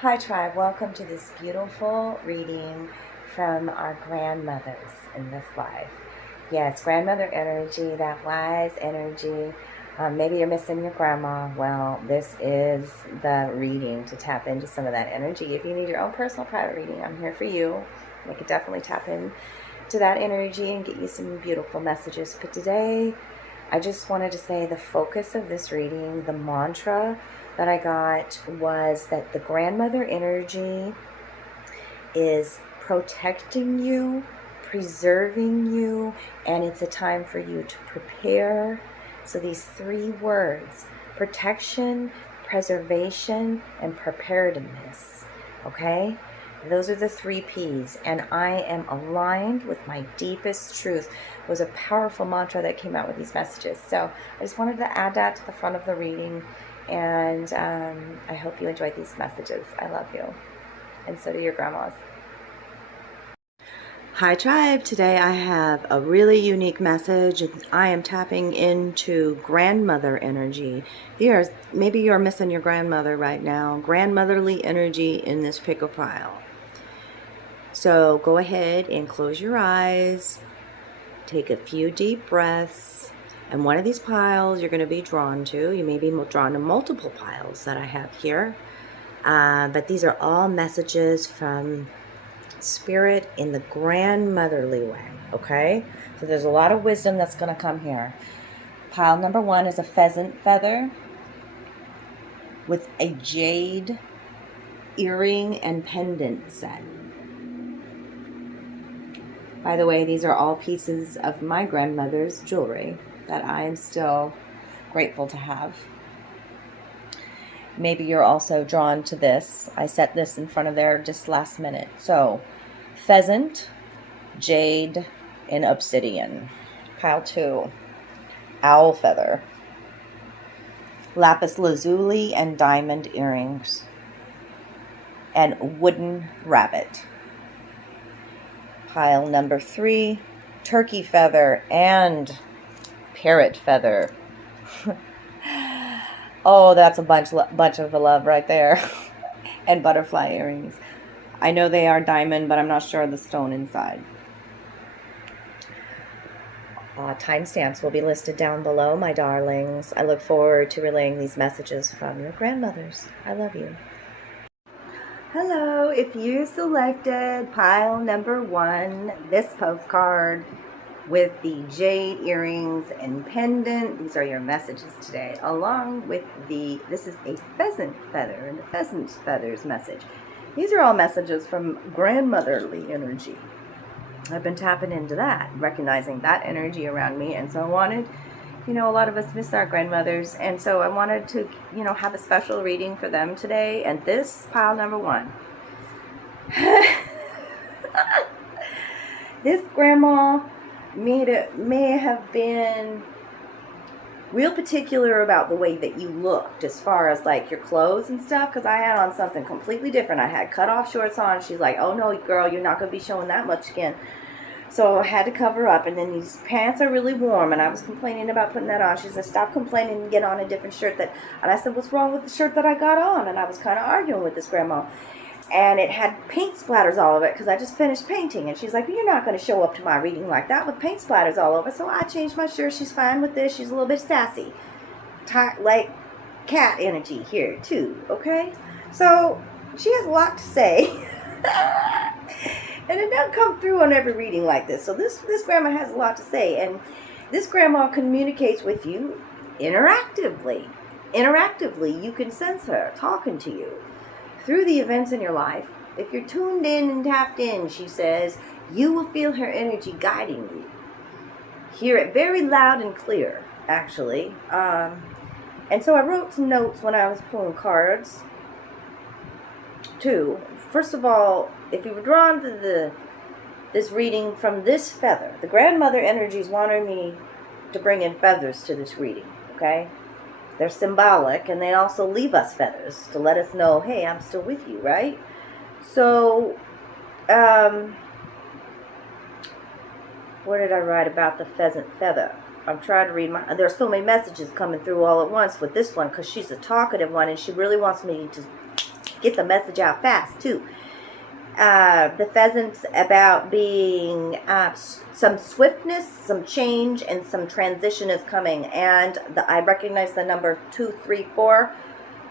Hi tribe, welcome to this beautiful reading from our grandmothers in this life. Yes, grandmother energy, that wise energy. Maybe you're missing your grandma. Well, this is the reading to tap into some of that energy. If you need your own personal private reading, I'm here for you. I could definitely tap in to that energy and get you some beautiful messages. But today, I just wanted to say the focus of this reading, the mantra that I got was that the grandmother energy is protecting you, preserving you, and it's a time for you to prepare. So these three words, protection, preservation, and preparedness, okay? Those are the three P's, and I am aligned with my deepest truth. It was a powerful mantra that came out with these messages. So I just wanted to add that to the front of the reading, and I hope you enjoyed these messages. I love you, and so do your grandmas. Hi tribe, today I have a really unique message. I am tapping into grandmother energy. Here, maybe you're missing your grandmother right now. Grandmotherly energy in this pickle pile. So go ahead and close your eyes, take a few deep breaths, and one of these piles you're going to be drawn to. You may be drawn to multiple piles that I have here, but these are all messages from Spirit in the grandmotherly way, okay? So there's a lot of wisdom that's going to come here. Pile number one is a pheasant feather with a jade earring and pendant set. By the way, these are all pieces of my grandmother's jewelry that I am still grateful to have. Maybe you're also drawn to this. I set this in front of there just last minute. So, pheasant, jade, and obsidian. Pile two, owl feather, lapis lazuli and diamond earrings, and wooden rabbit. Pile number three, turkey feather and parrot feather. Oh, that's a bunch of love right there. And butterfly earrings. I know they are diamond, but I'm not sure of the stone inside. Timestamps will be listed down below, my darlings. I look forward to relaying these messages from your grandmothers. I love you. Hello, if you selected pile number one, this postcard with the jade earrings and pendant, these are your messages today, along with this is a pheasant feather and the pheasant feathers message. These are all messages from grandmotherly energy. I've been tapping into that, recognizing that energy around me, and so I wanted, a lot of us miss our grandmothers, and so I wanted to, have a special reading for them today, and this pile number one. This grandma may have been real particular about the way that you looked as far as like your clothes and stuff, because I had on something completely different. I had cut off shorts on. She's like, oh no girl, you're not going to be showing that much skin. So I had to cover up, and then these pants are really warm, and I was complaining about putting that on. She said, stop complaining and get on a different shirt. And I said, what's wrong with the shirt that I got on? And I was kind of arguing with this grandma. And it had paint splatters all over it because I just finished painting. And she's like, well, you're not going to show up to my reading like that with paint splatters all over. So I changed my shirt. She's fine with this. She's a little bit sassy. Like cat energy here too, okay? So she has a lot to say. And it doesn't come through on every reading like this. So this grandma has a lot to say. And this grandma communicates with you interactively. Interactively, you can sense her talking to you through the events in your life. If you're tuned in and tapped in, she says, you will feel her energy guiding you. Hear it very loud and clear, actually. And so I wrote some notes when I was pulling cards, too. First of all, if you were drawn to this reading from this feather, the grandmother energies wanted me to bring in feathers to this reading, okay? They're symbolic, and they also leave us feathers to let us know, hey, I'm still with you, right? So, what did I write about the pheasant feather? I'm trying to read there's so many messages coming through all at once with this one, because she's a talkative one, and she really wants me to get the message out fast, too. The pheasant's about being some swiftness, some change, and some transition is coming. And I recognize the number 2, 3, 4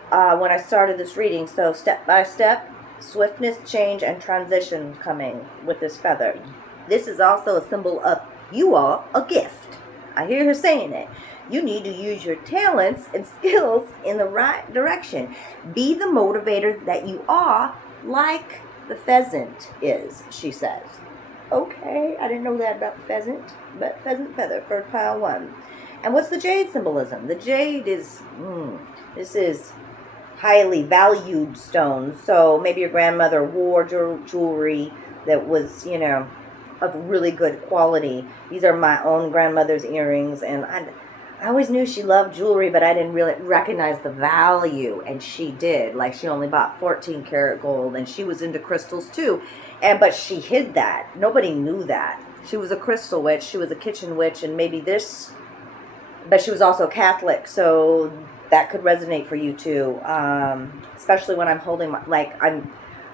when I started this reading. So step by step, swiftness, change, and transition coming with this feather. This is also a symbol of you are a gift. I hear her saying it. You need to use your talents and skills in the right direction. Be the motivator that you are, like the pheasant is, she says. Okay, I didn't know that about the pheasant, but pheasant feather for pile 1. And what's the jade symbolism? The jade is, this is highly valued stone. So maybe your grandmother wore jewelry that was, you know, of really good quality. These are my own grandmother's earrings, and I always knew she loved jewelry, but I didn't really recognize the value, and she did. Like, she only bought 14 karat gold, and she was into crystals too, but she hid that. Nobody knew that. She was a crystal witch, she was a kitchen witch, and maybe this, but she was also Catholic, so that could resonate for you too, especially when I'm holding my, like,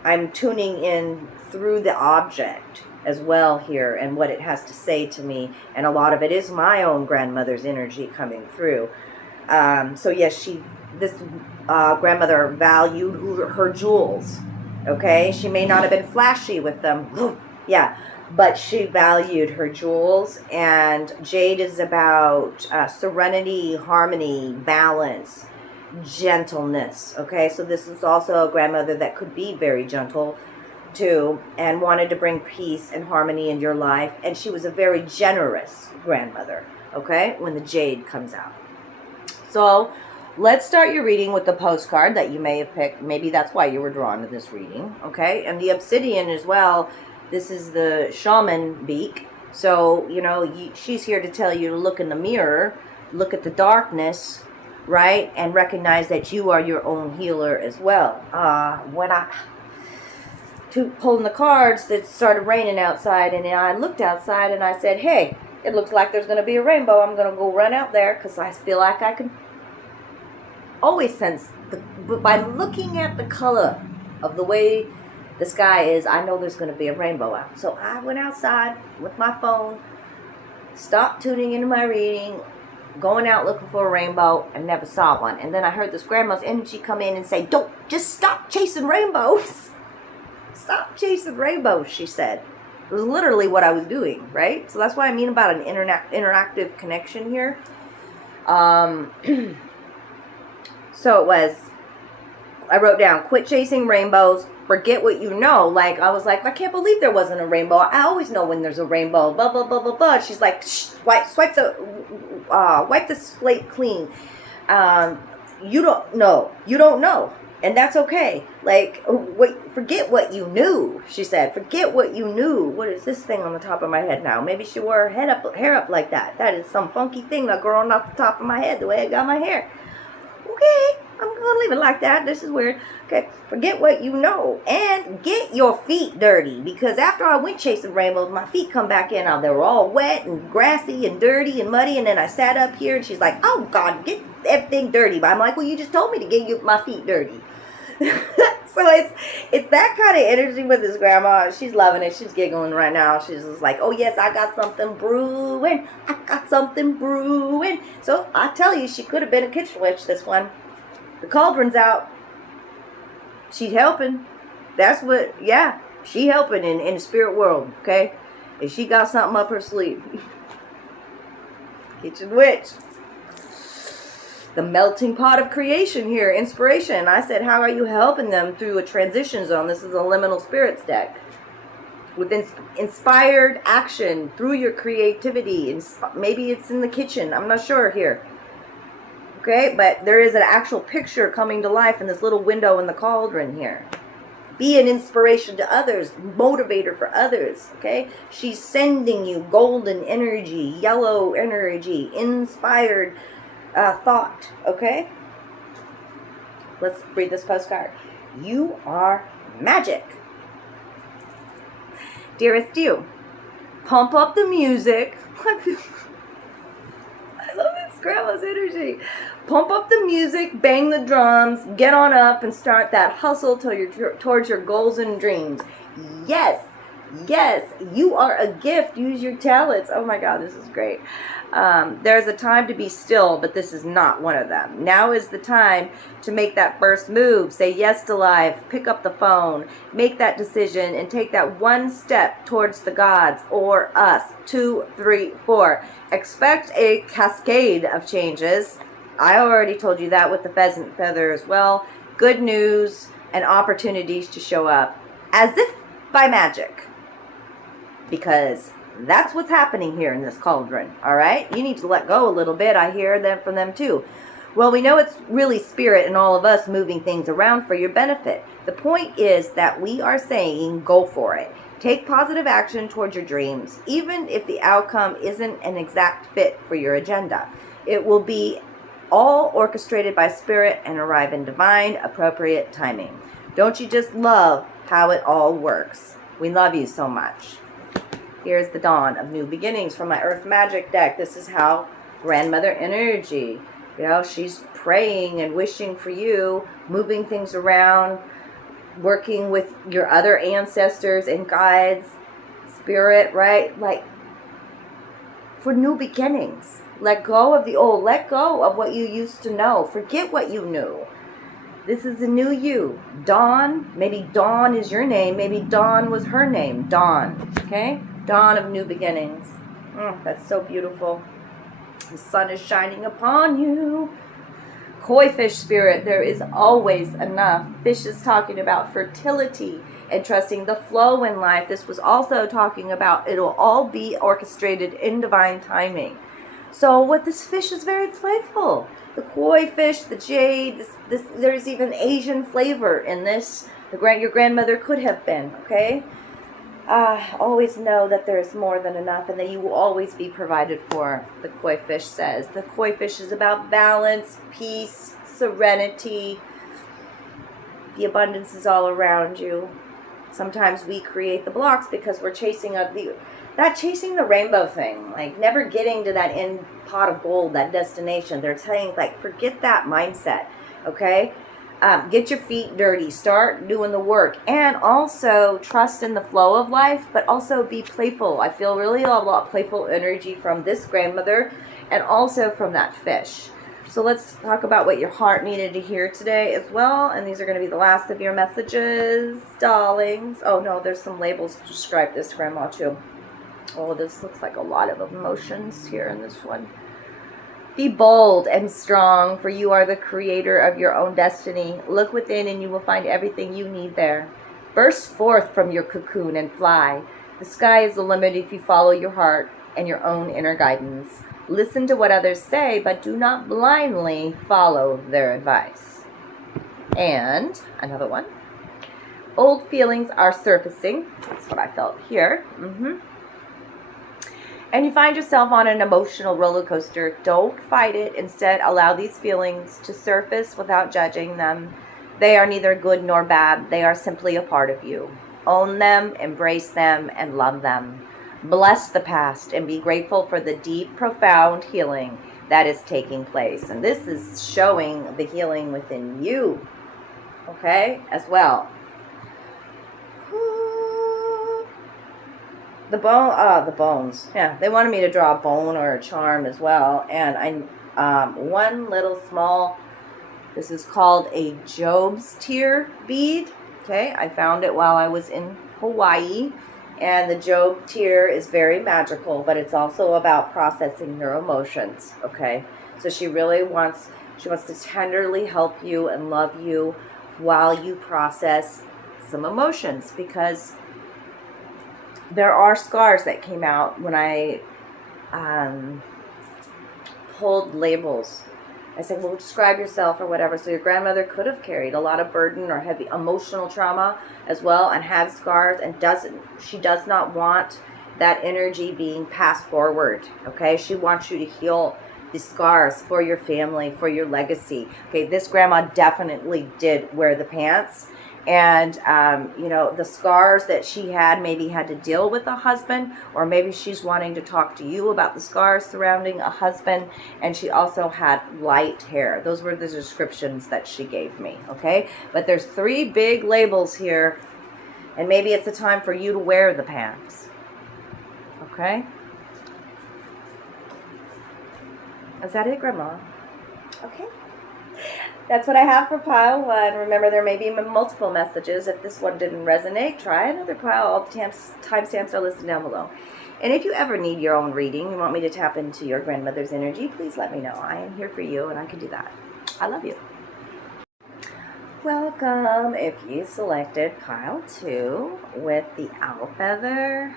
I'm tuning in through the object as well here and what it has to say to me, and a lot of it is my own grandmother's energy coming through. So yes, this grandmother valued her jewels. Okay, she may not have been flashy with them, yeah, but she valued her jewels. And jade is about serenity, harmony, balance, gentleness. Okay, so this is also a grandmother that could be very gentle too, and wanted to bring peace and harmony in your life. And she was a very generous grandmother, okay, when the jade comes out. So let's start your reading with the postcard that you may have picked. Maybe that's why you were drawn to this reading, okay? And the obsidian as well. This is the shaman beak. So, you know, she's here to tell you to look in the mirror, look at the darkness, right? And recognize that you are your own healer as well. When pulling the cards, it started raining outside, and I looked outside and I said, hey, it looks like there's going to be a rainbow. I'm going to go run out there because I feel like I can always sense, by looking at the color of the way the sky is, I know there's going to be a rainbow out. So I went outside with my phone, stopped tuning into my reading, going out looking for a rainbow, and never saw one. And then I heard this grandma's energy come in and say, don't, just stop chasing rainbows. Stop chasing rainbows, she said. It was literally what I was doing, right? So that's what I mean about an interactive connection here. So it was, I wrote down, quit chasing rainbows, forget what you know. Like, I was like, I can't believe there wasn't a rainbow. I always know when there's a rainbow, blah, blah, blah, blah, blah. She's like, shh, wipe the slate clean. You don't know. And that's okay. Like, forget what you knew, she said. Forget what you knew. What is this thing on the top of my head now? Maybe she wore her hair up like that. That is some funky thing that's growing off the top of my head, the way I got my hair. Okay, I'm going to leave it like that. This is weird. Okay, forget what you know and get your feet dirty. Because after I went chasing rainbows, my feet come back in. Now they were all wet and grassy and dirty and muddy. And then I sat up here and she's like, oh, God, get everything dirty. But I'm like, well, you just told me to get my feet dirty. So it's that kind of energy with this grandma. She's loving it. She's giggling right now. She's just like, oh yes, I got something brewing. I got something brewing. So I tell you, she could have been a kitchen witch, this one. The cauldron's out. She's helping. That's what, yeah, she helping in the spirit world, okay? And she got something up her sleeve. Kitchen witch. The melting pot of creation here, inspiration. I said, how are you helping them through a transition zone? This is a liminal spirits deck. With inspired action through your creativity. Maybe it's in the kitchen. I'm not sure here. Okay, but there is an actual picture coming to life in this little window in the cauldron here. Be an inspiration to others, motivator for others, okay? She's sending you golden energy, yellow energy, inspired thought, okay? Let's read this postcard. You are magic. Dearest you, pump up the music. I love it grandma's energy. Pump up the music, bang the drums, get on up and start that hustle till you're towards your goals and dreams. Yes, yes, you are a gift. Use your talents. Oh my God, this is great. There's a time to be still, but this is not one of them. Now is the time to make that first move. Say yes to life. Pick up the phone. Make that decision and take that one step towards the gods or us. 2, 3, 4. Expect a cascade of changes. I already told you that with the pheasant feather as well. Good news and opportunities to show up as if by magic. Because that's what's happening here in this cauldron, all right? You need to let go a little bit. I hear them from them too. Well, we know it's really spirit and all of us moving things around for your benefit. The point is that we are saying go for it. Take positive action towards your dreams, even if the outcome isn't an exact fit for your agenda. It will be all orchestrated by spirit and arrive in divine, appropriate timing. Don't you just love how it all works? We love you so much. Here's the dawn of new beginnings from my Earth Magic deck. This is how grandmother energy, you know, she's praying and wishing for you, moving things around, working with your other ancestors and guides, spirit, right? Like for new beginnings. Let go of the old. Let go of what you used to know. Forget what you knew. This is a new you. Dawn, maybe Dawn is your name. Maybe Dawn was her name. Dawn, okay? Dawn of new beginnings. That's so beautiful. The sun is shining upon you. Koi fish spirit, there is always enough. Fish is talking about fertility and trusting the flow in life. This was also talking about it'll all be orchestrated in divine timing. So what this fish is very playful. The koi fish, the jade, there's even Asian flavor in this. Your grandmother could have been, okay? Always know that there's more than enough and that you will always be provided for, the koi fish says. The koi fish is about balance, peace, serenity. The abundance is all around you. Sometimes we create the blocks because we're chasing the rainbow thing, like never getting to that end pot of gold, that destination. They're saying, like, forget that mindset, okay? Get your feet dirty. Start doing the work. And also trust in the flow of life, but also be playful. I feel really a lot of playful energy from this grandmother and also from that fish. So let's talk about what your heart needed to hear today as well. And these are going to be the last of your messages, darlings. Oh, no, there's some labels to describe this, Grandma, too. Oh, this looks like a lot of emotions here in this one. Be bold and strong, for you are the creator of your own destiny. Look within and you will find everything you need there. Burst forth from your cocoon and fly. The sky is the limit if you follow your heart and your own inner guidance. Listen to what others say, but do not blindly follow their advice. And another one. Old feelings are surfacing. That's what I felt here. And you find yourself on an emotional roller coaster. Don't fight it. Instead, allow these feelings to surface without judging them. They are neither good nor bad. They are simply a part of you. Own them, embrace them, and love them. Bless the past and be grateful for the deep, profound healing that is taking place. And this is showing the healing within you, okay, as well. The bones. Yeah, they wanted me to draw a bone or a charm as well. And one little small, this is called a Job's tear bead. Okay, I found it while I was in Hawaii. And the Job tear is very magical, but it's also about processing your emotions. Okay, so she wants to tenderly help you and love you while you process some emotions, because there are scars that came out when I pulled labels. I said, well, describe yourself or whatever. So your grandmother could have carried a lot of burden or heavy emotional trauma as well and had scars, and she does not want that energy being passed forward, okay? She wants you to heal the scars for your family, for your legacy. Okay, this grandma definitely did wear the pants, And, you know, the scars that she had maybe had to deal with a husband, or maybe she's wanting to talk to you about the scars surrounding a husband. And she also had light hair. Those were the descriptions that she gave me, okay? But there's 3 big labels here, and maybe it's a time for you to wear the pants, okay? Is that it, Grandma? Okay. That's what I have for pile 1. Remember, there may be multiple messages. If this one didn't resonate, try another pile. All the timestamps are listed down below. And if you ever need your own reading, you want me to tap into your grandmother's energy, please let me know. I am here for you, and I can do that. I love you. Welcome. If you selected pile 2 with the owl feather,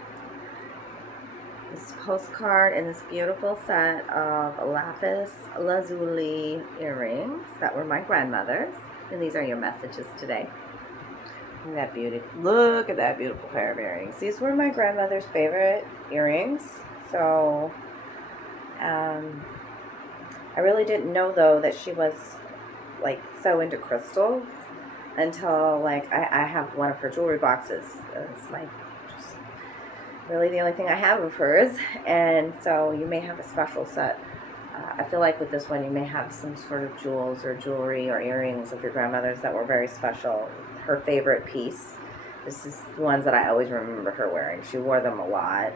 this postcard and this beautiful set of Lapis Lazuli earrings that were my grandmother's. And these are your messages today. Look at that beauty. Look at that beautiful pair of earrings. These were my grandmother's favorite earrings. So, I really didn't know, though, that she was, like, so into crystals until, like, I have one of her jewelry boxes. It's my really the only thing I have of hers, and so you may have a special set. I feel like with this one you may have some sort of jewels or jewelry or earrings of your grandmother's that were very special. Her favorite piece. This is the ones that I always remember her wearing. She wore them a lot.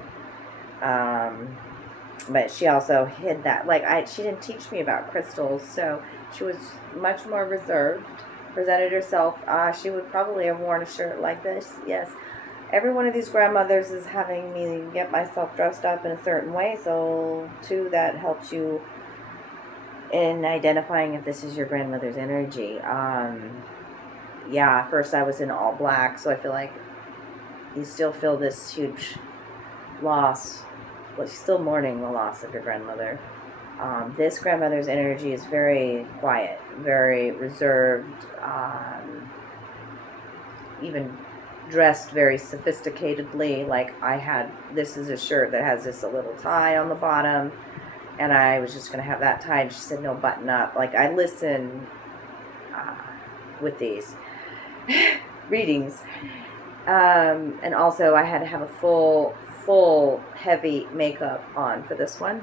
But she also hid that. Like, she didn't teach me about crystals, so she was much more reserved. Presented herself. She would probably have worn a shirt like this. Yes. Every one of these grandmothers is having me get myself dressed up in a certain way, so too that helps you in identifying if this is your grandmother's energy. Yeah, first I was in all black, so I feel like you still feel this huge loss. Well, you're still mourning the loss of your grandmother. This grandmother's energy is very quiet, very reserved, even dressed very sophisticatedly. Like, this is a shirt that has this a little tie on the bottom, and I was just going to have that tied, and she said no, button up. Like, I listen with these readings, and also I had to have a full heavy makeup on for this one.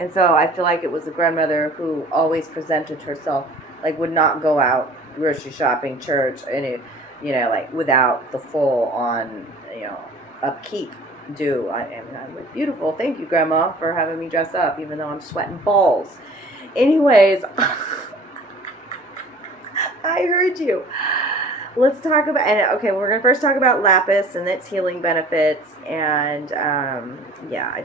And so I feel like it was a grandmother who always presented herself, like, would not go out grocery shopping, church, and like, without the full on, upkeep do. I look beautiful. Thank you, Grandma, for having me dress up, even though I'm sweating balls. Anyways, I heard you. Let's talk about, okay, we're going to first talk about Lapis and its healing benefits. And, yeah,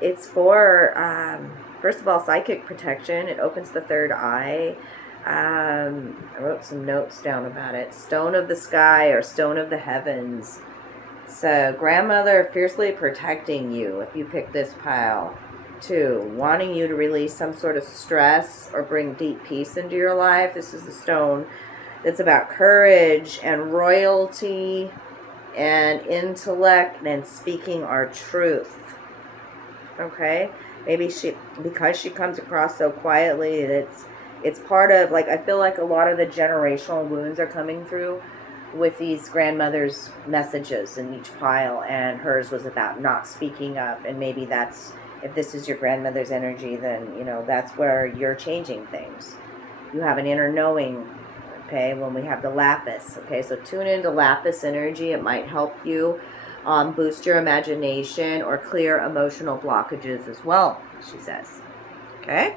it's for, first of all, psychic protection. It opens the 3rd eye. I wrote some notes down about it. Stone of the sky or stone of the heavens. So, grandmother fiercely protecting you if you pick this pile. 2, wanting you to release some sort of stress or bring deep peace into your life. This is the stone that's about courage and royalty and intellect and speaking our truth. Okay? Maybe because she comes across so quietly, it's part of, like, I feel like a lot of the generational wounds are coming through with these grandmothers' messages in each pile, and hers was about not speaking up. And maybe that's, if this is your grandmother's energy, then, that's where you're changing things. You have an inner knowing, okay, when we have the Lapis, okay? So tune into Lapis energy. It might help you boost your imagination or clear emotional blockages as well, she says, okay?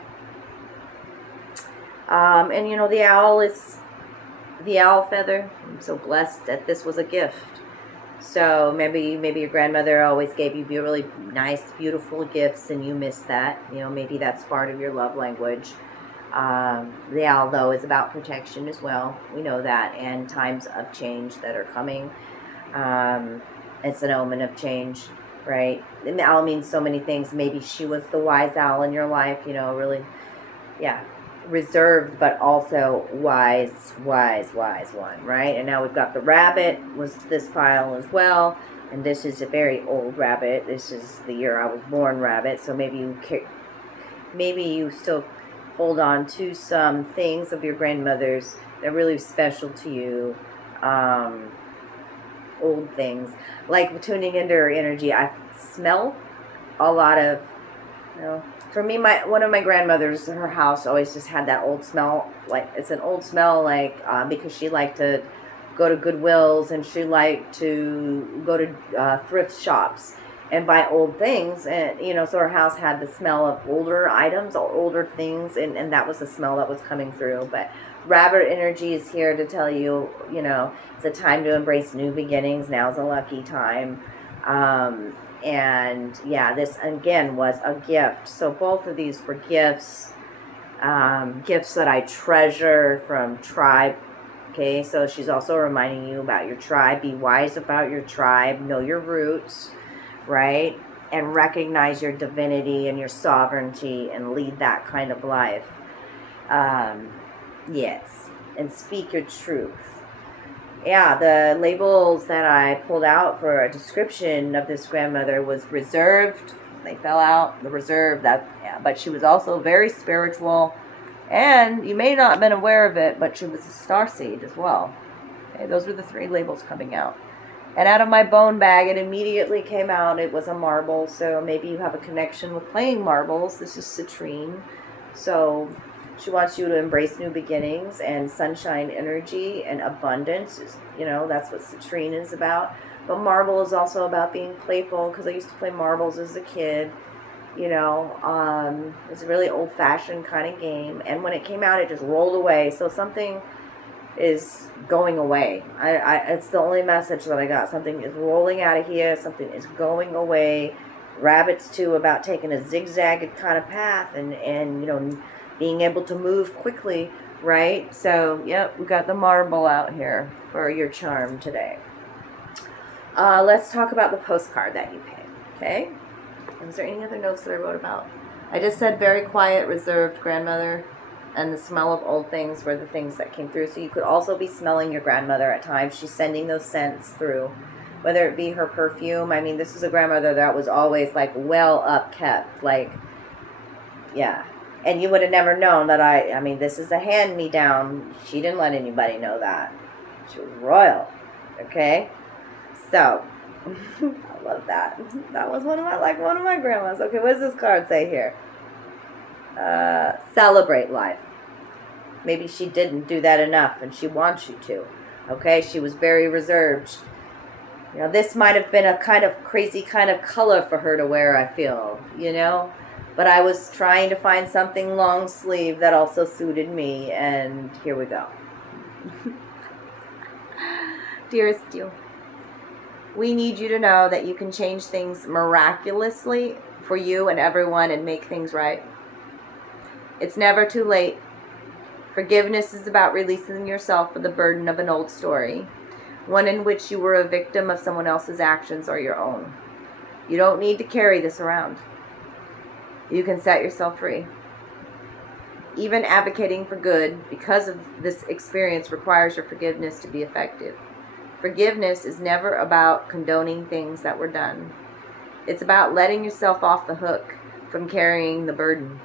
And the owl feather. I'm so blessed that this was a gift. So maybe your grandmother always gave you really nice, beautiful gifts, and you missed that. Maybe that's part of your love language. The owl, though, is about protection as well. We know that, and times of change that are coming. It's an omen of change, right? And the owl means so many things. Maybe she was the wise owl in your life, really, yeah, reserved, but also wise one, right? And now we've got the rabbit, was this pile as well, and this is a very old rabbit. This is the year I was born rabbit, so maybe you still hold on to some things of your grandmother's that are really special to you. Old things. Like tuning into her energy, I smell a lot of, for me, one of my grandmothers, her house always just had that old smell. Like, it's an old smell, like, because she liked to go to Goodwills, and she liked to go to thrift shops and buy old things. And, so her house had the smell of older items or older things, and that was the smell that was coming through. But rabbit energy is here to tell you, it's a time to embrace new beginnings. Now's a lucky time. And yeah, this again was a gift. So both of these were gifts, gifts that I treasure from tribe. Okay, so she's also reminding you about your tribe. Be wise about your tribe. Know your roots, right? And recognize your divinity and your sovereignty and lead that kind of life. Yes, and speak your truth. Yeah, the labels that I pulled out for a description of this grandmother was reserved. They fell out, the reserve. But she was also very spiritual, and you may not have been aware of it, but she was a starseed as well. Okay, those were the 3 labels coming out. And out of my bone bag, it immediately came out. It was a marble, so maybe you have a connection with playing marbles. This is citrine. So she wants you to embrace new beginnings and sunshine energy and abundance. That's what citrine is about. But marble is also about being playful, because I used to play marbles as a kid. It's a really old-fashioned kind of game. And when it came out, it just rolled away. So something is going away. It's the only message that I got. Something is rolling out of here. Something is going away. Rabbits, too, about taking a zigzag kind of path and being able to move quickly, right? So, yep, we got the marble out here for your charm today. Let's talk about the postcard that you picked, okay? Was there any other notes that I wrote about? I just said very quiet, reserved grandmother, and the smell of old things were the things that came through. So you could also be smelling your grandmother at times. She's sending those scents through, whether it be her perfume. I mean, this is a grandmother that was always, like, well upkept, like, yeah. And you would have never known that I mean, this is a hand-me-down. She didn't let anybody know that. She was royal, okay? So, I love that. That was one of my grandmas. Okay, what does this card say here? Celebrate life. Maybe she didn't do that enough, and she wants you to. Okay, she was very reserved. This might have been a kind of crazy kind of color for her to wear, I feel, But I was trying to find something long sleeve that also suited me, and here we go. Dearest you, we need you to know that you can change things miraculously for you and everyone and make things right. It's never too late. Forgiveness is about releasing yourself of the burden of an old story, one in which you were a victim of someone else's actions or your own. You don't need to carry this around. You can set yourself free. Even advocating for good because of this experience requires your forgiveness to be effective. Forgiveness is never about condoning things that were done. It's about letting yourself off the hook from carrying the burden.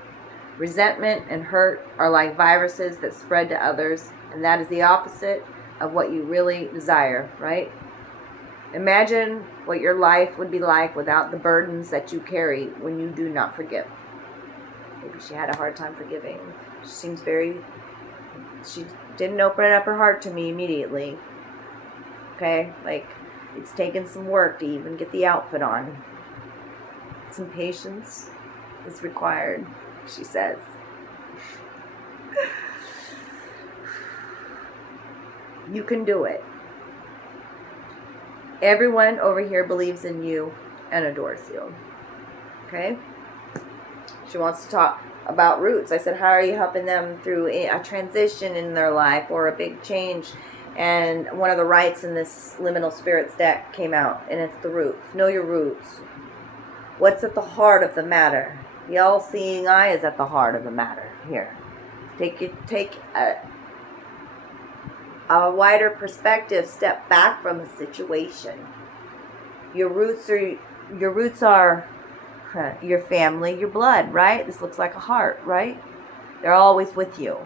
Resentment and hurt are like viruses that spread to others, and that is the opposite of what you really desire, right? Imagine what your life would be like without the burdens that you carry when you do not forgive. Maybe she had a hard time forgiving. She didn't open up her heart to me immediately. Okay? Like, it's taken some work to even get the outfit on. Some patience is required, she says. You can do it. Everyone over here believes in you and adores you. Okay? She wants to talk about roots. I said, how are you helping them through a transition in their life or a big change? And one of the rights in this Liminal Spirits deck came out, and it's the roots. Know your roots. What's at the heart of the matter? The all-seeing eye is at the heart of the matter here. Take a wider perspective, step back from a situation. Your roots are your family, your blood, right? This looks like a heart, right? They're always with you,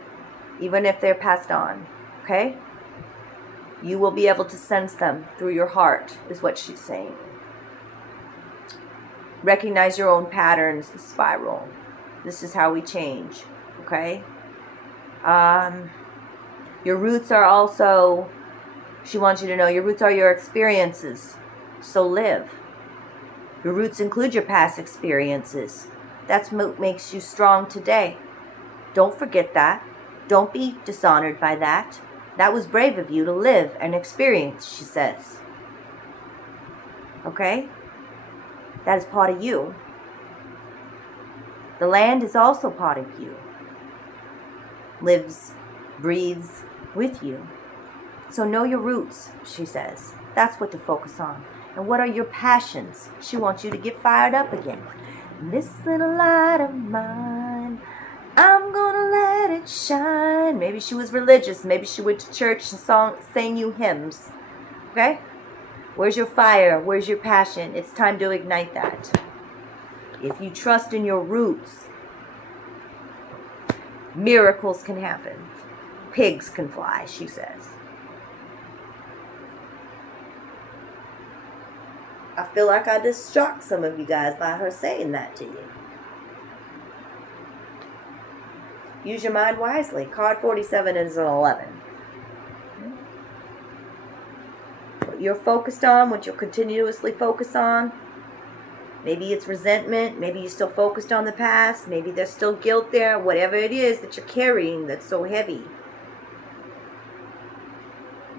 even if they're passed on. Okay? You will be able to sense them through your heart, is what she's saying. Recognize your own patterns, the spiral. This is how we change. Okay? Your roots are also, she wants you to know, your roots are your experiences. So live. Your roots include your past experiences. That's what makes you strong today. Don't forget that. Don't be dishonored by that. That was brave of you to live and experience, she says. Okay? That is part of you. The land is also part of you. Lives, breathes with you. So know your roots, she says. That's what to focus on. And what are your passions? She wants you to get fired up again. This little light of mine, I'm gonna let it shine. Maybe she was religious. Maybe she went to church and sang you hymns. Okay? Where's your fire? Where's your passion? It's time to ignite that. If you trust in your roots, miracles can happen. Pigs can fly, she says. I feel like I just shocked some of you guys by her saying that to you. Use your mind wisely. Card 47 is an 11. What you're focused on, what you'll continuously focus on. Maybe it's resentment. Maybe you're still focused on the past. Maybe there's still guilt there. Whatever it is that you're carrying that's so heavy.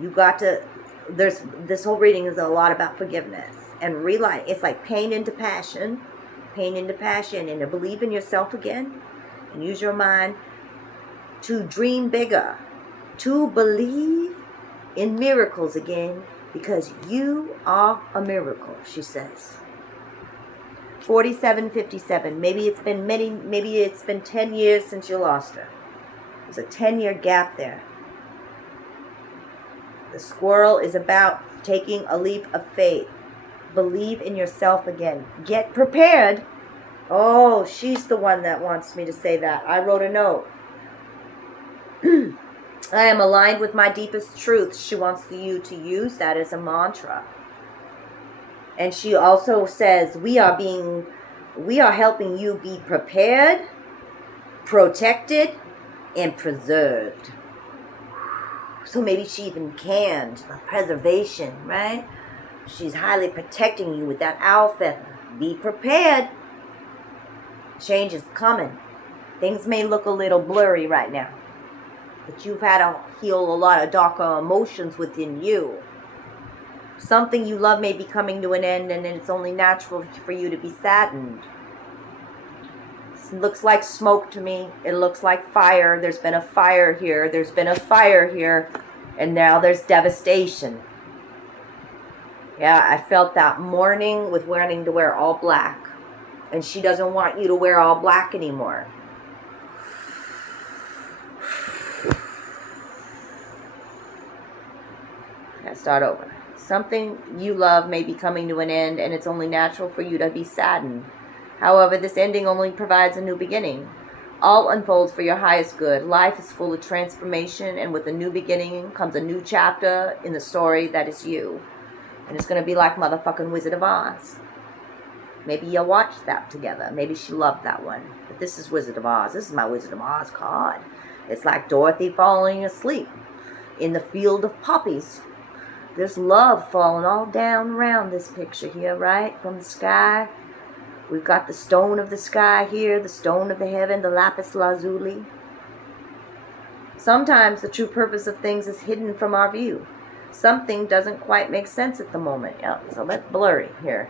You got to, this whole reading is a lot about forgiveness. And realize, it's like pain into passion. Pain into passion. And to believe in yourself again. And use your mind to dream bigger. To believe in miracles again. Because you are a miracle, she says. 4757. Maybe it's been 10 years since you lost her. There's a 10-year gap there. The squirrel is about taking a leap of faith. Believe in yourself again. Get prepared. Oh, she's the one that wants me to say that. I wrote a note. I am aligned with my deepest truths. She wants you to use that as a mantra. And she also says, we are helping you be prepared, protected, and preserved. So maybe she even canned the preservation, right? She's highly protecting you with that owl feather. Be prepared. Change is coming. Things may look a little blurry right now, but you've had to heal a lot of darker emotions within you. Something you love may be coming to an end, and it's only natural for you to be saddened. It looks like smoke to me. It looks like fire. There's been a fire here. There's been a fire here. And now there's devastation. Yeah, I felt that mourning with wanting to wear all black. And she doesn't want you to wear all black anymore. Let's start over. Something you love may be coming to an end, and it's only natural for you to be saddened. However, this ending only provides a new beginning. All unfolds for your highest good. Life is full of transformation, and with a new beginning comes a new chapter in the story that is you. And it's going to be like motherfucking Wizard of Oz. Maybe you'll watch that together. Maybe she loved that one. But this is Wizard of Oz. This is my Wizard of Oz card. It's like Dorothy falling asleep in the field of poppies. There's love falling all down around this picture here, right? From the sky. We've got the stone of the sky here, the stone of the heaven, the Lapis Lazuli. Sometimes the true purpose of things is hidden from our view. Something doesn't quite make sense at the moment. Yep, so that's blurry here.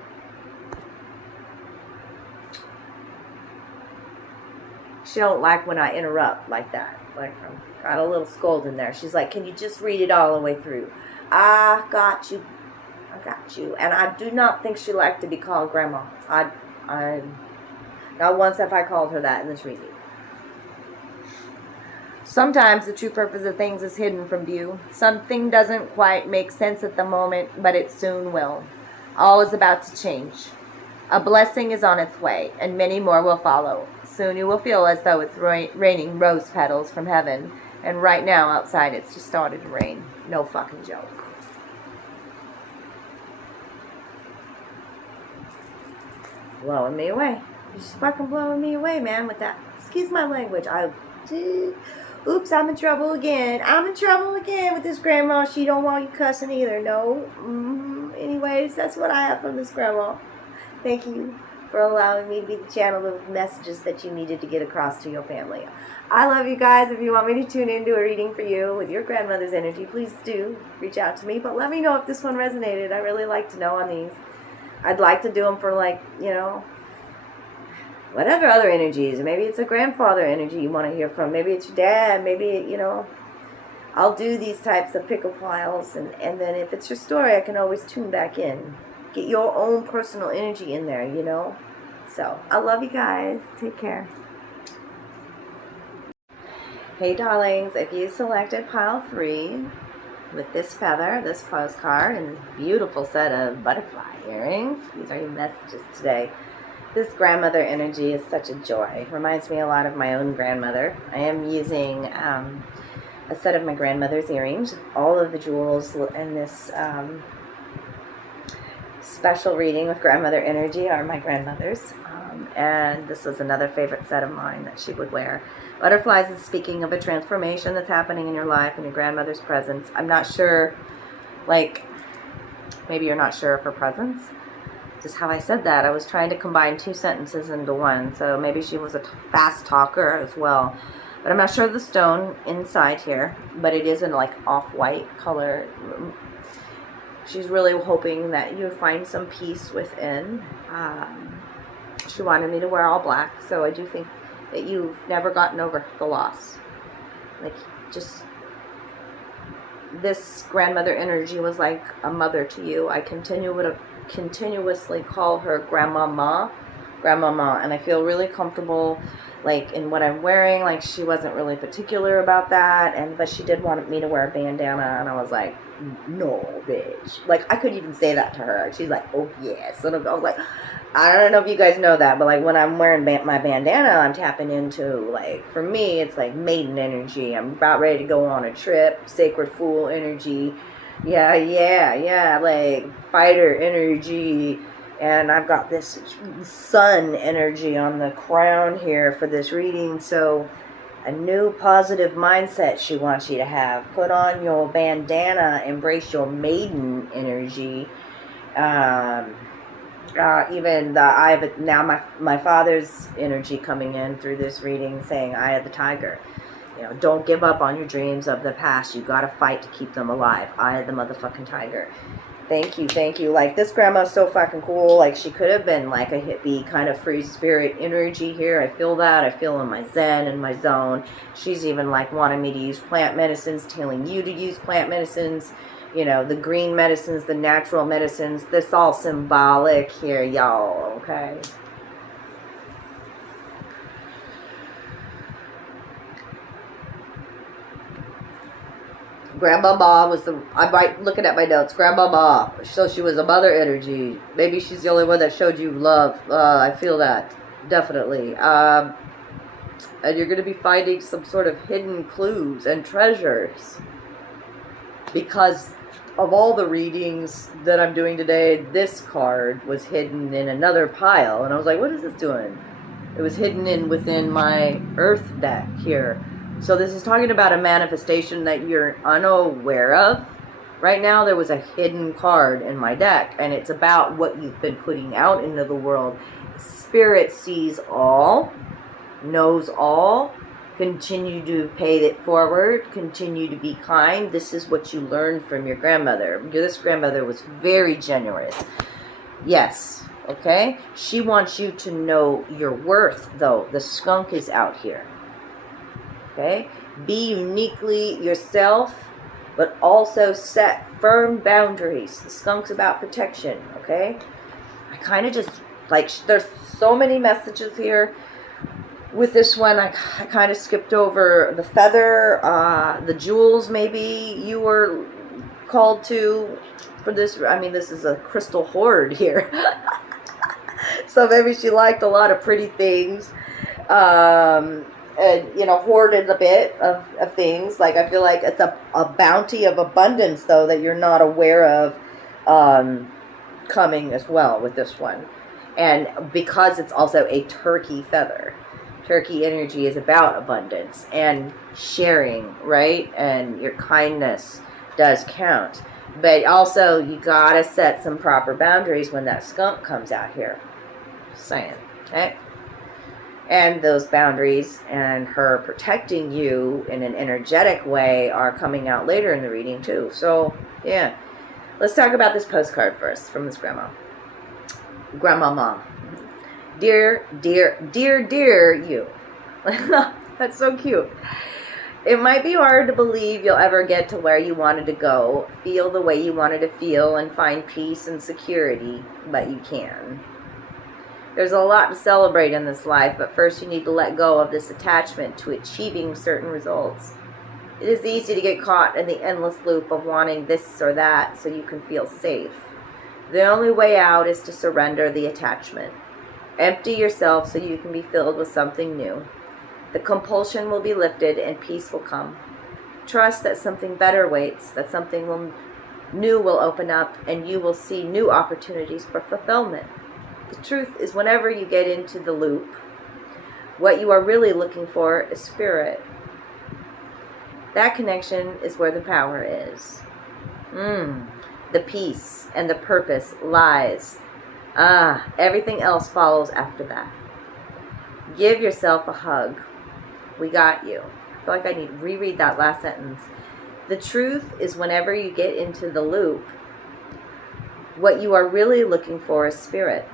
She don't like when I interrupt like that. Like, I got a little scold in there. She's like, can you just read it all the way through? I got you. I got you. And I do not think she liked to be called grandma. Not once have I called her that in this reading. Sometimes the true purpose of things is hidden from view. Something doesn't quite make sense at the moment, but it soon will. All is about to change. A blessing is on its way, and many more will follow. Soon you will feel as though it's raining rose petals from heaven. And right now outside it's just started to rain. No fucking joke. Blowing me away. You're just fucking blowing me away, man, with that. Excuse my language. Oops, I'm in trouble again. I'm in trouble again with this grandma. She don't want you cussing either. No. Anyways, that's what I have from this grandma. Thank you for allowing me to be the channel of messages that you needed to get across to your family. I love you guys. If you want me to tune into a reading for you with your grandmother's energy, please do reach out to me. But let me know if this one resonated. I really like to know on these. I'd like to do them for, like, you know, whatever other energies. Maybe it's a grandfather energy you want to hear from. Maybe it's your dad. Maybe, you know, I'll do these types of pick-up files. And then if it's your story, I can always tune back in. Get your own personal energy in there, you know. So, I love you guys. Take care. Hey, darlings. If you selected pile 3 with this feather, this postcard, and this beautiful set of butterfly earrings, these are your messages today. This grandmother energy is such a joy. Reminds me a lot of my own grandmother. I am using a set of my grandmother's earrings. All of the jewels in this special reading with grandmother energy are my grandmother's. And this is another favorite set of mine that she would wear. Butterflies is speaking of a transformation that's happening in your life and your grandmother's presence. I'm not sure, like, maybe you're not sure of her presence. Just how I said that. I was trying to combine 2 sentences into one, so maybe she was a fast talker as well. But I'm not sure of the stone inside here, but it is in, like, off-white color. She's really hoping that you find some peace within. She wanted me to wear all black, so I do think that you've never gotten over the loss. Like, just, this grandmother energy was like a mother to you. I continuously call her grandmama, and I feel really comfortable, like, in what I'm wearing. Like, she wasn't really particular about that, but she did want me to wear a bandana, and I was like, no, bitch. Like, I couldn't even say that to her. She's like, oh, yes. And I was like, I don't know if you guys know that, but, like, when I'm wearing my bandana, I'm tapping into, like, for me, it's like maiden energy. I'm about ready to go on a trip, sacred fool energy. Yeah, like, fighter energy. And I've got this sun energy on the crown here for this reading. So, a new positive mindset she wants you to have. Put on your bandana, embrace your maiden energy. Even the eye of now my father's energy coming in through this reading, saying eye of the tiger. You know, don't give up on your dreams of the past. You gotta fight to keep them alive. Eye of the motherfucking tiger. Thank you. Like, this grandma's so fucking cool. Like, she could have been like a hippie kind of free spirit energy here. I feel that. I feel in my zen and my zone. She's even, like, wanting me to use plant medicines, telling you to use plant medicines. You know, the green medicines, the natural medicines. This all symbolic here, y'all, okay? Grandmama was I'm looking at my notes. Grandmama, so she was a mother energy. Maybe she's the only one that showed you love. I feel that, definitely. And you're going to be finding some sort of hidden clues and treasures. Because of all the readings that I'm doing today, this card was hidden in another pile. And I was like, what is this doing? It was hidden within my earth deck here. So this is talking about a manifestation that you're unaware of. Right now there was a hidden card in my deck, and it's about what you've been putting out into the world. Spirit sees all, knows all. Continue to pay it forward. Continue to be kind. This is what you learned from your grandmother. This grandmother was very generous. Yes, okay? She wants you to know your worth, though. The skunk is out here. Okay? Be uniquely yourself, but also set firm boundaries. The skunk's about protection, okay? I kind of just, like, there's so many messages here. With this one, I kind of skipped over the feather, the jewels maybe you were called to for this. I mean, this is a crystal hoard here. So maybe she liked a lot of pretty things. And, you know, hoarded a bit of things. Like, I feel like it's a bounty of abundance, though, that you're not aware of coming as well with this one. And because it's also a turkey feather, turkey energy is about abundance and sharing, right? And your kindness does count. But also, you gotta set some proper boundaries when that skunk comes out here. Just saying, okay? And those boundaries and her protecting you in an energetic way are coming out later in the reading too. So, yeah. Let's talk about this postcard first from this grandmama. Dear you. That's so cute. It might be hard to believe you'll ever get to where you wanted to go, feel the way you wanted to feel, and find peace and security, but you can. There's a lot to celebrate in this life, but first you need to let go of this attachment to achieving certain results. It is easy to get caught in the endless loop of wanting this or that so you can feel safe. The only way out is to surrender the attachment. Empty yourself so you can be filled with something new. The compulsion will be lifted and peace will come. Trust that something better waits, that something new will open up, and you will see new opportunities for fulfillment. The truth is, whenever you get into the loop, what you are really looking for is spirit. That connection is where the power is. The peace and the purpose lies. Everything else follows after that. Give yourself a hug. We got you. I feel like I need to reread that last sentence. The truth is, whenever you get into the loop, what you are really looking for is spirit.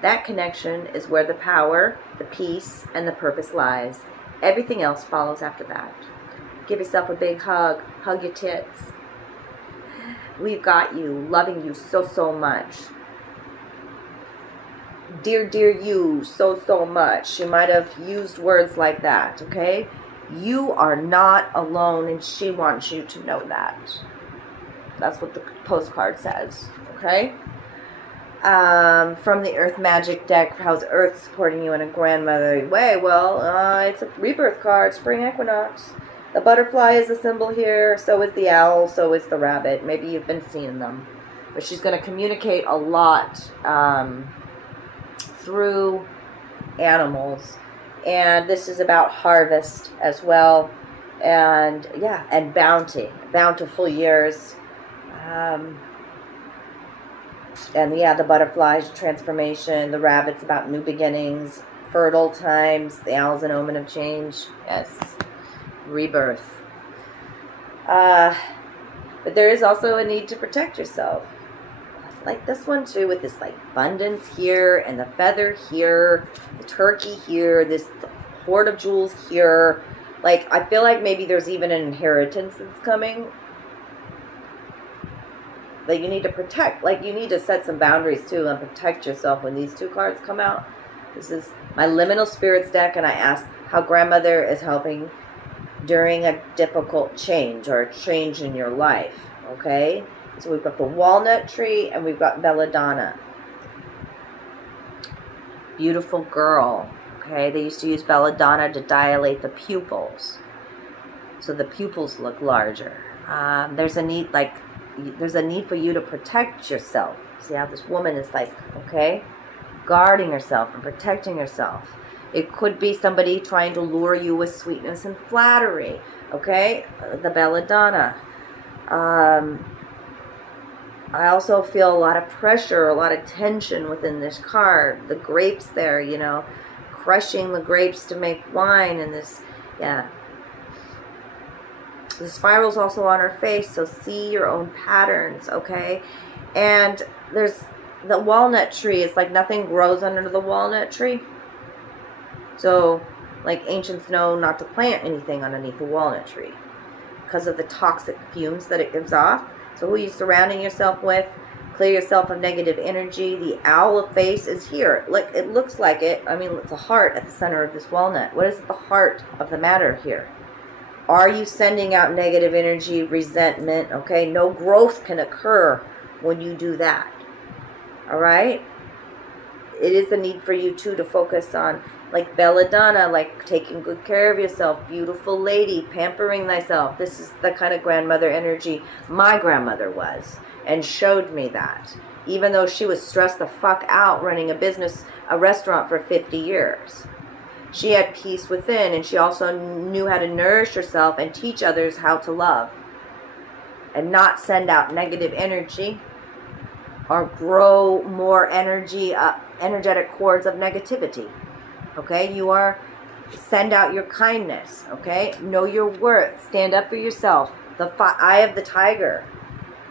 That connection is where the power, the peace, and the purpose lies. Everything else follows after that. Give yourself a big hug. Hug your tits. We've got you. Loving you so, so much. Dear you, so much. She might have used words like that, okay? You are not alone, and she wants you to know that. That's what the postcard says, okay? From the Earth Magic deck, how's Earth supporting you in a grandmotherly way? Well, it's a rebirth card, spring equinox. The butterfly is a symbol here, so is the owl, so is the rabbit. Maybe you've been seeing them. But she's going to communicate a lot through animals. And this is about harvest as well. And, yeah, and bounty. Bountiful years. And yeah, the butterflies, transformation. The rabbit's about new beginnings, fertile times. The owl's an omen of change. Yes, rebirth. But there is also a need to protect yourself. Like this one too, with this like abundance here, and the feather here, the turkey here, this hoard of jewels here. Like, I feel like maybe there's even an inheritance that's coming that you need to protect. Like, you need to set some boundaries too and protect yourself when these two cards come out. This is my Liminal Spirits deck, and I asked how grandmother is helping during a difficult change or a change in your life. Okay? So we've got the walnut tree and we've got belladonna. Beautiful girl. Okay? They used to use belladonna to dilate the pupils, so the pupils look larger. There's a need for you to protect yourself. See how this woman is like, okay, guarding herself and protecting herself. It could be somebody trying to lure you with sweetness and flattery. Okay, the belladonna. I also feel a lot of pressure, a lot of tension within this card. The grapes there, you know, crushing the grapes to make wine, and this, yeah. The spiral's also on her face, so see your own patterns, okay? And there's the walnut tree. It's like nothing grows under the walnut tree. So, like, ancients know not to plant anything underneath the walnut tree because of the toxic fumes that it gives off. So who are you surrounding yourself with? Clear yourself of negative energy. The owl face is here. Like, it looks like it. I mean, it's a heart at the center of this walnut. What is the heart of the matter here? Are you sending out negative energy, resentment? Okay, no growth can occur when you do that. All right? It is a need for you, too, to focus on like belladonna, like taking good care of yourself, beautiful lady, pampering thyself. This is the kind of grandmother energy my grandmother was, and showed me that. Even though she was stressed the fuck out running a business, a restaurant for 50 years. She had peace within, and she also knew how to nourish herself and teach others how to love. And not send out negative energy or grow more energetic cords of negativity. Okay? You are, send out your kindness. Okay? Know your worth. Stand up for yourself. The eye of the tiger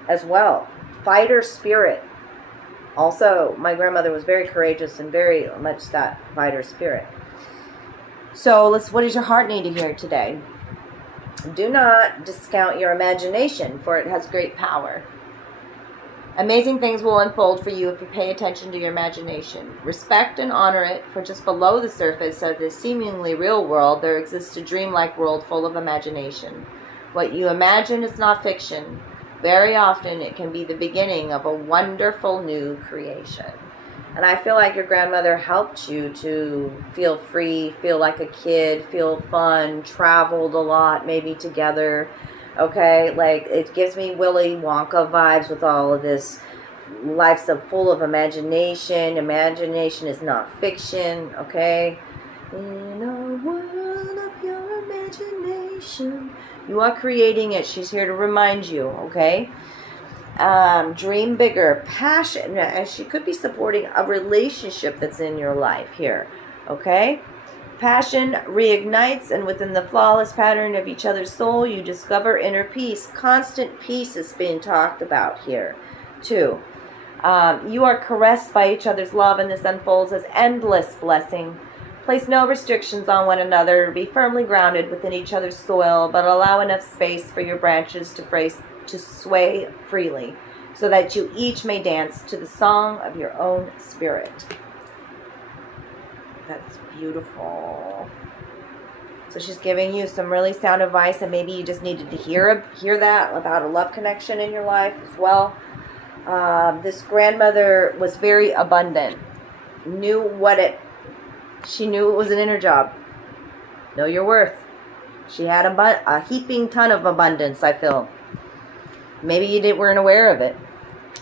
as well. Fighter spirit. Also, my grandmother was very courageous and very much that fighter spirit. So, what does your heart need to hear today? Do not discount your imagination, for it has great power. Amazing things will unfold for you if you pay attention to your imagination. Respect and honor it, for just below the surface of this seemingly real world, there exists a dreamlike world full of imagination. What you imagine is not fiction. Very often it can be the beginning of a wonderful new creation. And I feel like your grandmother helped you to feel free, feel like a kid, feel fun, traveled a lot, maybe together. Okay, like it gives me Willy Wonka vibes with all of this. Life's full of imagination. Imagination is not fiction. Okay, in a world of your imagination, you are creating it. She's here to remind you. Okay. Dream bigger, passion, and she could be supporting a relationship that's in your life here, okay? Passion reignites, and within the flawless pattern of each other's soul, you discover inner peace. Constant peace is being talked about here, too. You are caressed by each other's love, and this unfolds as endless blessing. Place no restrictions on one another. Be firmly grounded within each other's soil, but allow enough space for your branches to sway freely, so that you each may dance to the song of your own spirit. That's beautiful. So she's giving you some really sound advice, and maybe you just needed to hear that about a love connection in your life as well. This grandmother was very abundant. She knew it was an inner job. Know your worth. She had a heaping ton of abundance, I feel. Maybe you weren't aware of it.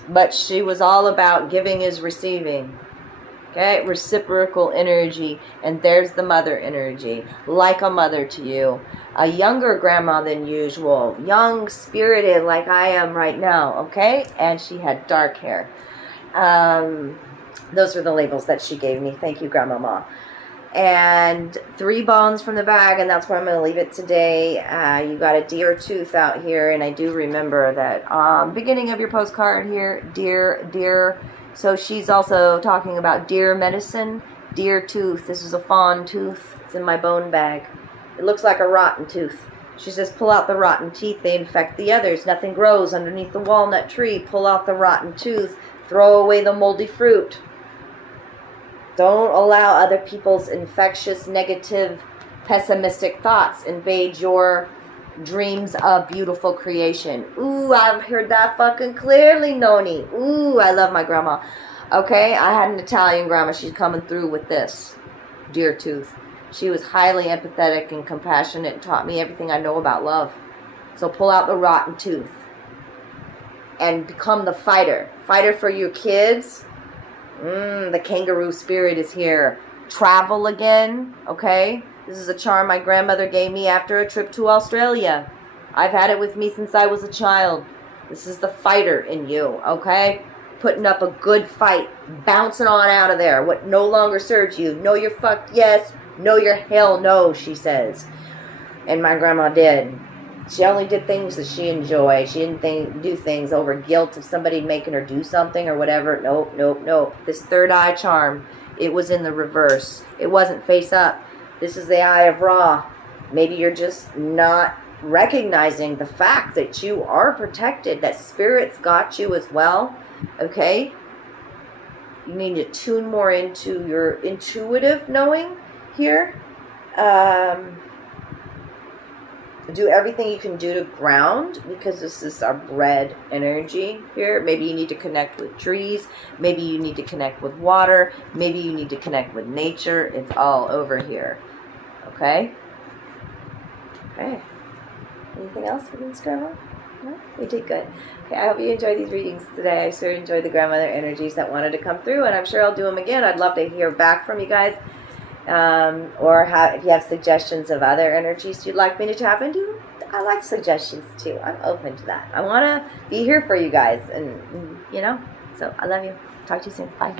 But she was all about giving is receiving. Okay? Reciprocal energy. And there's the mother energy. Like a mother to you. A younger grandma than usual. Young, spirited like I am right now. Okay? And she had dark hair. Those are the labels that she gave me. Thank you, Grandmama. And 3 bones from the bag, and that's where I'm going to leave it today. You got a deer tooth out here, and I do remember that beginning of your postcard here, deer. So she's also talking about deer medicine, deer tooth. This is a fawn tooth. It's in my bone bag. It looks like a rotten tooth. She says, pull out the rotten teeth. They infect the others. Nothing grows underneath the walnut tree. Pull out the rotten tooth. Throw away the moldy fruit. Don't allow other people's infectious, negative, pessimistic thoughts invade your dreams of beautiful creation. Ooh, I've heard that fucking clearly, Noni. Ooh, I love my grandma. Okay, I had an Italian grandma. She's coming through with this. Deer tooth. She was highly empathetic and compassionate and taught me everything I know about love. So pull out the rotten tooth and become the fighter. Fighter for your kids. The kangaroo spirit is here. Travel again, okay? This is a charm my grandmother gave me after a trip to Australia. I've had it with me since I was a child. This is the fighter in you, okay? Putting up a good fight. Bouncing on out of there. What no longer serves you. Know your fuck yes. Know your hell no, she says. And my grandma did. She only did things that she enjoyed. She didn't do things over guilt of somebody making her do something or whatever. Nope. This third eye charm, it was in the reverse. It wasn't face up. This is the eye of Ra. Maybe you're just not recognizing the fact that you are protected, that spirit's got you as well. Okay? You need to tune more into your intuitive knowing here. do everything you can do to ground, because this is our bread energy here. Maybe you need to connect with trees. Maybe you need to connect with water. Maybe you need to connect with nature. It's all over here. Okay? Okay. Anything else for this grandma? No? We did good. Okay, I hope you enjoyed these readings today. I sure enjoyed the grandmother energies that wanted to come through, and I'm sure I'll do them again. I'd love to hear back from you guys. Or if you have suggestions of other energies you'd like me to tap into, I like suggestions too. I'm open to that. I want to be here for you guys, and so I love you. Talk to you soon. Bye.